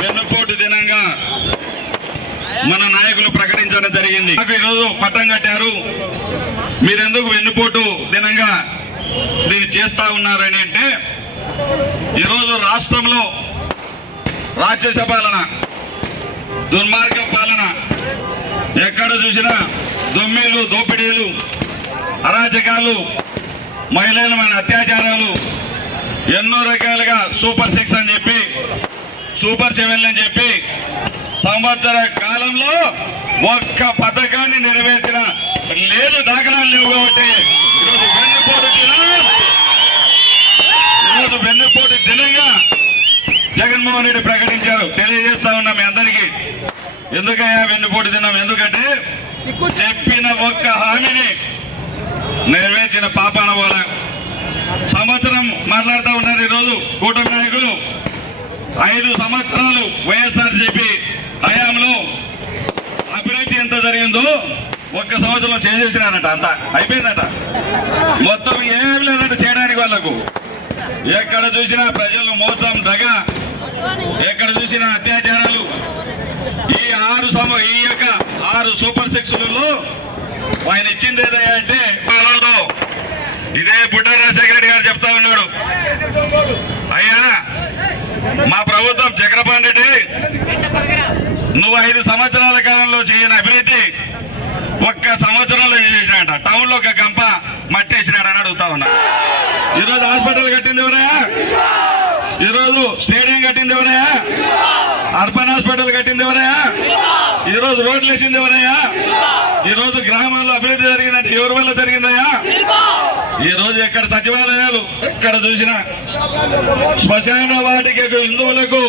వెన్నుపోటు దినంగా మన నాయకులు ప్రకటించడం జరిగింది. నాకు ఈరోజు పట్టం కట్టారు. మీరెందుకు వెన్నుపోటు దినంగా దీన్ని చేస్తా ఉన్నారని అంటే ఈరోజు రాష్ట్రంలో రాజ్యసభ పాలన దుర్మార్గ పాలన ఎక్కడ చూసినా దొమ్మిలు దోపిడీలు అరాచకాలు మహిళలమైన అత్యాచారాలు ఎన్నో రకాలుగా సూపర్ సిక్స్ అని చెప్పి సూపర్ సెవెన్ అని చెప్పి సంవత్సర కాలంలో ఒక్క పథకాన్ని నెరవేర్చిన లేదు దాఖలాలు లేవు కాబట్టి ఈరోజు వెన్నుపోటు దినం. ఈరోజు వెన్నుపోటు దినంగా జగన్మోహన్ రెడ్డి ప్రకటించారు. తెలియజేస్తా ఉన్నాం మీ అందరికీ. ఎందుకయ్యా వెన్నుపోటు దినం ఎందుకంటే చెప్పిన ఒక్క హామీని నెరవేర్చిన పాపాన పోలా సంవత్సరం మాట్లాడుతూ ఉన్నారు ఈరోజు కూటమి నాయకులు. ఐదు సంవత్సరాలు వైఎస్ఆర్ చెప్పి హయాంలో అభివృద్ధి ఎంత జరిగిందో ఒక్క సంవత్సరంలో చేసేసినారట అంతా. అయిపోయిందట. మొత్తం ఏం లేదంట చేయడానికి వాళ్ళకు. ఎక్కడ చూసినా ప్రజలు మోసం దగ. ఎక్కడ చూసిన అత్యాచారాలు. ఈ ఆరు సమ ఈ యొక్క ఆరు సూపర్ సెక్షన్లలో ఆయన ఇచ్చింది ఏదయ్యా అంటే పాలనలో ఇదే బుడ్డ రాజశేఖర రెడ్డి గారు చెప్తా ఉన్నాడు. అయ్యా మా ప్రభుత్వం చక్రపాణి రెడ్డి నువ్వు ఐదు సంవత్సరాల కాలంలో చేయని అభివృద్ధి ఒక్క సంవత్సరంలో చేసినాడ టౌన్లో ఒక గంప మట్టి వేసినాడని అడుగుతా ఉన్నా ఈరోజు హాస్పిటల్ కట్టింది ఎవరయ్యా ఈరోజు స్టేడియం కట్టింది ఎవరయ్యా? అర్బన్ హాస్పిటల్ కట్టింది ఎవరయ్యా? ఈరోజు రోడ్లు వేసింది ఎవరయ్యా? ఈరోజు గ్రామంలో అభివృద్ధి జరిగిందంటే ఎవరి వల్ల జరిగిందయ్యా? ఈ రోజు ఎక్కడ సచివాలయాలు ఎక్కడ చూసినా శ్మశాన వాటికి హిందువులకు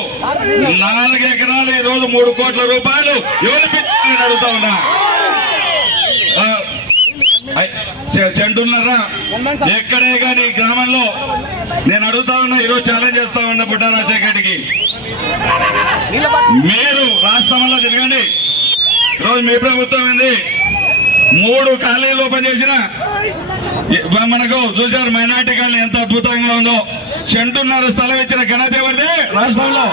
నాలుగు ఎకరాలు ఈ రోజు మూడు కోట్ల రూపాయలు ఎవరు పెట్టి అడుగుతా ఉన్నా? చెంటున్నారా ఎక్కడే కానీ గ్రామంలో నేను అడుగుతా ఉన్నా ఈరోజు ఛాలెంజ్ చేస్తా ఉన్నా బుడ్డా రాజశేఖర్కి మీరు రాష్ట్రంలో తిరగండి. ఈరోజు మీ ప్రభుత్వం ఏంది? మూడు ఖాళీలు ఓపెన్ చేసిన మనకు చూశారు మైనార్టీ కాలనీ ఎంత అద్భుతంగా ఉందో. సెంటున్నర స్థలం ఇచ్చిన ఘనత ఎవరిది? రాష్ట్రంలో.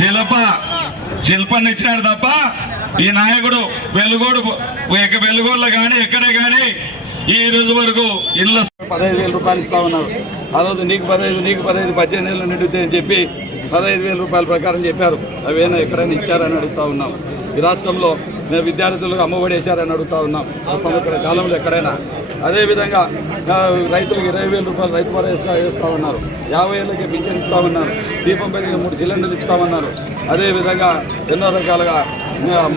శిల్ప శిల్పాన్ని ఇచ్చినాడు తప్ప ఈ నాయకుడు వెలుగోడు ఇక వెలుగోడులో కానీ ఎక్కడే కానీ ఈ రోజు వరకు ఇళ్ళ పదహైదు వేల రూపాయలు ఇస్తా ఉన్నారు. ఆ రోజు నీకు పదహైదు నీకు పదహైదు పద్దెనిమిది ఏళ్ళు నిండుతాయి అని చెప్పి పదహైదు వేల రూపాయల ప్రకారం చెప్పారు. అవేనా ఎక్కడైనా ఇచ్చారని అడుగుతా ఉన్నాం. ఈ రాష్ట్రంలో మేము విద్యార్థులకు అమ్మఒడి వేశారని అడుగుతా ఉన్నాం. ఆ సంవత్సర కాలంలో ఎక్కడైనా అదేవిధంగా రైతులకు ఇరవై వేల రూపాయలు రైతు భరోసా వేస్తా ఉన్నారు. యాభై ఏళ్ళకి పింఛన్ ఇస్తామన్నారు దీపం పైన మూడు సిలిండర్లు ఇస్తామన్నారు అదేవిధంగా ఎన్నో రకాలుగా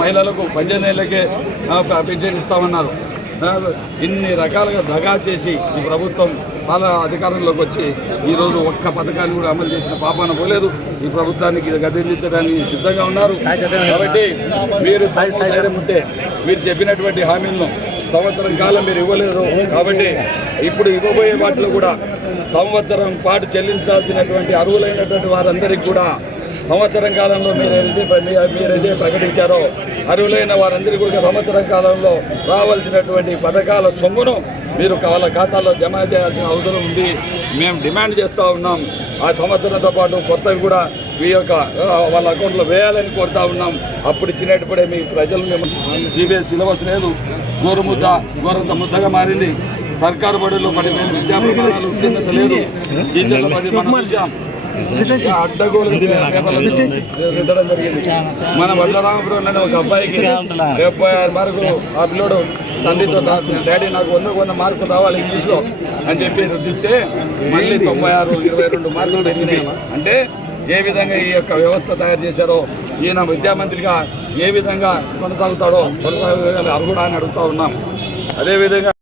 మహిళలకు పద్దెనిమిది ఏళ్ళకే పింఛన్ ఇస్తామన్నారు ఇన్ని రకాలుగా దగా చేసి ఈ ప్రభుత్వం పాలన అధికారంలోకి వచ్చి ఈరోజు ఒక్క పథకాన్ని కూడా అమలు చేసిన పాపాన పోలేదు ఈ ప్రభుత్వానికి గదిలించడానికి సిద్ధంగా ఉన్నారు. కాబట్టి మీరు ధైర్యం ఉంటే మీరు చెప్పినటువంటి హామీలను సంవత్సరం కాలం మీరు ఇవ్వలేదు. కాబట్టి ఇప్పుడు ఇవ్వబోయే వాటిలో కూడా సంవత్సరం పాటు చెల్లించాల్సినటువంటి అర్హులైనటువంటి వారందరికీ కూడా సంవత్సరం కాలంలో మీరు ఏదైతే మీరు మీరైతే ప్రకటించారో అర్హులైన వారందరికీ కూడా సంవత్సరం కాలంలో రావాల్సినటువంటి పథకాల సొమ్మును మీరు వాళ్ళ ఖాతాలో జమ చేయాల్సిన అవసరం ఉంది. మేము డిమాండ్ చేస్తూ ఉన్నాం. ఆ సంవత్సరంతో పాటు కొత్తవి కూడా మీ యొక్క వాళ్ళ అకౌంట్లో వేయాలని కోరుతా ఉన్నాం. అప్పుడు ఇచ్చినప్పుడే మీ ప్రజలు మేము సిబిఎస్ సిలబస్ లేదు. గోరు ముద్ద గోరంత ముద్దగా మారింది. సర్కారు బడుల్లో పడిపోయిన విద్యా ప్రమాణాలు ఉత్తీర్ణత లేదు. టీచర్ల పది మనం చూసాం అడ్డగోలు రుద్దడం జరిగింది. మన వడ్లరామపురంలోనే ఒక అబ్బాయికి డెబ్బై ఆరు మార్కులు ఆ పిల్లోడు తండ్రితో డాడీ నాకు వంద వంద మార్కులు రావాలి ఇంగ్లీష్లో అని చెప్పి రుద్దిస్తే మళ్ళీ తొంభై ఆరు ఇరవై రెండు మార్కులు పెరిగినాయి అంటే ఏ విధంగా ఈ యొక్క వ్యవస్థ తయారు చేశారో ఈయన విద్యామంత్రిగా ఏ విధంగా కొనసాగుతాడో కొనసాగ అర్హుడా అని అడుగుతా ఉన్నాం. అదేవిధంగా